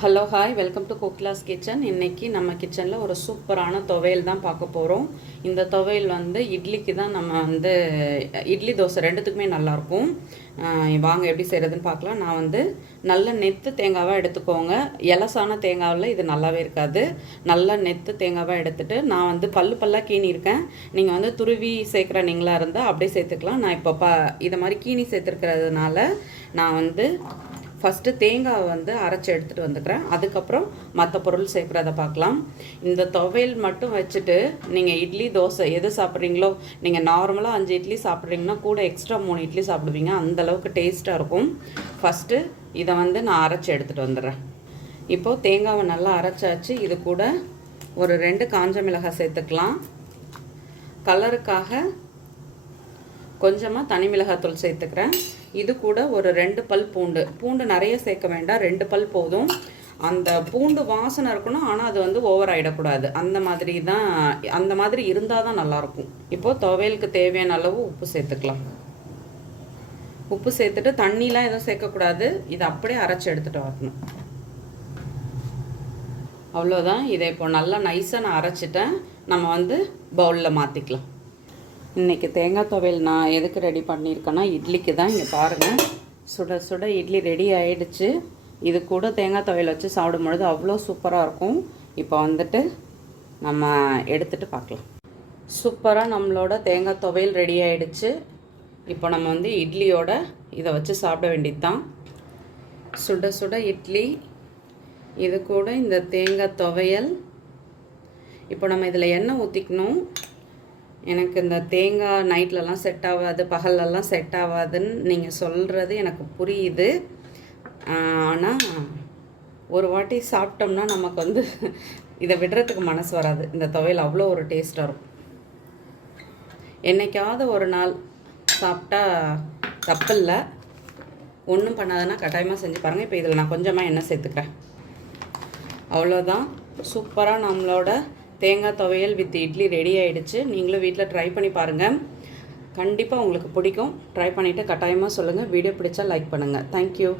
Hello hi welcome to Kokila's kitchen இன்னைக்கு நம்ம கிச்சனில் ஒரு சூப்பரான துவையல் தான் பார்க்க போகிறோம் இந்த துவையல் வந்து இட்லிக்கு தான் நம்ம வந்து இட்லி தோசை ரெண்டுத்துக்குமே நல்லாயிருக்கும். வாங்க எப்படி செய்கிறதுன்னு பார்க்கலாம். நான் வந்து நல்ல நெத்து தேங்காவாக எடுத்துக்கோங்க. எலசான தேங்காவில் இது நல்லாவே இருக்காது. நல்ல நெத்து தேங்காவாக எடுத்துகிட்டு நான் வந்து பல்லு பல்லாக கீனியிருக்கேன் நீங்கள் வந்து துருவி சேர்க்குற நீங்களாக இருந்தால் அப்படியே சேர்த்துக்கலாம். நான் இப்போ ப இதை மாதிரி கீனி சேர்த்துருக்கிறதுனால நான் வந்து ஃபஸ்ட்டு தேங்காவை வந்து அரைச்சி எடுத்துகிட்டு வந்துக்கிறேன். அதுக்கப்புறம் மற்ற பொருள் சேர்க்குறத பார்க்கலாம். இந்த துவையல் மட்டும் வச்சுட்டு நீங்கள் இட்லி தோசை எது சாப்பிட்றீங்களோ நீங்கள் நார்மலாக அஞ்சு இட்லி சாப்பிட்றீங்கன்னா கூட எக்ஸ்ட்ரா மூணு இட்லி சாப்பிடுவீங்க. அந்தளவுக்கு டேஸ்ட்டாக இருக்கும். ஃபஸ்ட்டு இதை வந்து நான் அரைச்சி எடுத்துகிட்டு வந்துடுறேன். இப்போது தேங்காவை நல்லா அரைச்சாச்சு. இது கூட ஒரு ரெண்டு காஞ்ச மிளகாய் சேர்த்துக்கலாம். கலருக்காக கொஞ்சமாக தனி மிளகாத்தூள் சேர்த்துக்கிறேன். இது கூட ஒரு ரெண்டு பல் பூண்டு. பூண்டு நிறைய சேர்க்க வேண்டாம். ரெண்டு பல் போதும். அந்த பூண்டு வாசனை இருக்கணும். ஆனால் அது வந்து ஓவர் ஆகிடக்கூடாது அந்த மாதிரி தான் அந்த மாதிரி இருந்தால் தான் நல்லாயிருக்கும். இப்போது துவையலுக்கு தேவையான அளவு உப்பு சேர்த்துக்கலாம். உப்பு சேர்த்துட்டு தண்ணிலாம் எதுவும் சேர்க்கக்கூடாது. இதை அப்படியே அரைச்சி எடுத்துகிட்டு வரணும். அவ்வளோதான் இதை இப்போ நல்லா நைஸாக நான் அரைச்சிட்டேன். நம்ம வந்து பவுலில் மாற்றிக்கலாம் இன்றைக்கி தேங்காய் துவையல் நான் எதுக்கு ரெடி பண்ணியிருக்கேன்னா இட்லிக்கு தான் இங்கே பாருங்கள் சுட சுட இட்லி ரெடி ஆகிடுச்சு இது கூட தேங்காய் துவையல் வச்சு சாப்பிடும்பொழுது அவ்வளோ சூப்பராக இருக்கும். இப்போ வந்துட்டு நம்ம எடுத்துகிட்டு பார்க்கலாம். சூப்பராக நம்மளோட தேங்காய் துவையல் ரெடி ஆகிடுச்சு இப்போ நம்ம வந்து இட்லியோட இதை வச்சு சாப்பிட வேண்டியது தான் சுட சுட இட்லி இது கூட இந்த தேங்காய் துவையல். இப்போ நம்ம இதில் எண்ணெய் ஊற்றிக்கணும் எனக்கு இந்த தேங்காய் நைட்லலாம் செட் ஆகாது பகல்லலாம் செட் ஆகாதுன்னு நீங்கள் சொல்கிறது எனக்கு புரியுது. ஆனால் ஒரு வாட்டி சாப்பிட்டோம்னா நமக்கு வந்து இதை விடுறதுக்கு மனசு வராது. இந்த துவையல் அவ்வளோ ஒரு டேஸ்ட்டாக இருக்கும். என்னைக்காவது ஒரு நாள் சாப்பிட்டா தப்பில்லை. ஒன்றும் பண்ணாதுன்னா கட்டாயமாக செஞ்சு பாருங்கள் இப்போ இதில் நான் கொஞ்சமாக எண்ணெய் சேர்த்துக்கிறேன். அவ்வளோதான் சூப்பராக நம்மளோட தேங்காய் துவையல் வித் இட்லி ரெடி ஆகிடுச்சு நீங்களும் வீட்டில் ட்ரை பண்ணி பாருங்கள் கண்டிப்பாக உங்களுக்கு பிடிக்கும். ட்ரை பண்ணிவிட்டு கட்டாயமாக சொல்லுங்கள் வீடியோ பிடிச்சா லைக் பண்ணுங்கள் தேங்க்யூ